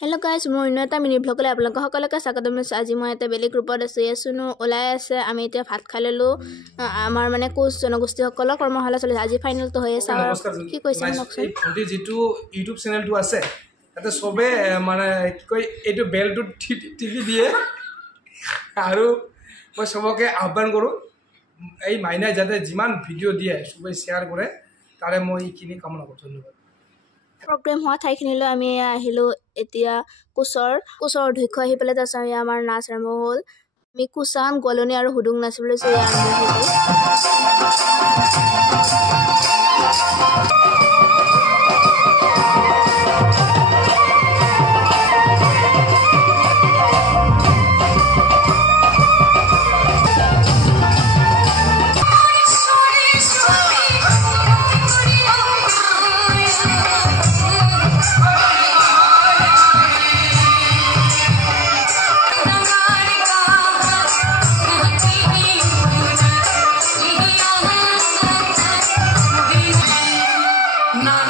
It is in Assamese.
Hello guys, মই এটা মিনি ব্লগলৈ আপোনালোক সকলোকে স্বাগতম জনাইছো। আজি মই এটা বেলেগ গ্ৰুপত আছো। ইয়াসুনো ওলাই আছে। আমি এতিয়া ভাত খাই ললো। আমাৰ মানে কোচ জনগোষ্ঠী সকলৰ কৰ্মশালা চলি আছে। আজি ফাইনেলটো হৈ আছে। কি কৈছে নকচোন? এই ভন্টি যেটো ইউটিউব চেনেলটো আছে তাতে সবে মানে কি কয় এইটো বেলটো টিপি দিয়ে আৰু মই সবকে আহ্বান কৰো এই মাইনাই যাতে যিমান ভিডিও দিয়ে সবে শেয়াৰ কৰে তাৰে মই এইখিনি কামনা কৰোঁ। ধন্যবাদ। প্ৰগ্ৰেম হোৱা ঠাইখিনিলৈ আমি আহিলো। এতিয়া কোচৰ অধ্যক্ষ আহি পেলাই তাৰ পিছত আমাৰ নাচ আৰম্ভ হ'ল। আমি কুচান গলনি আৰু হুদুং নাচিবলৈ আৰম্ভ হ'ল। Na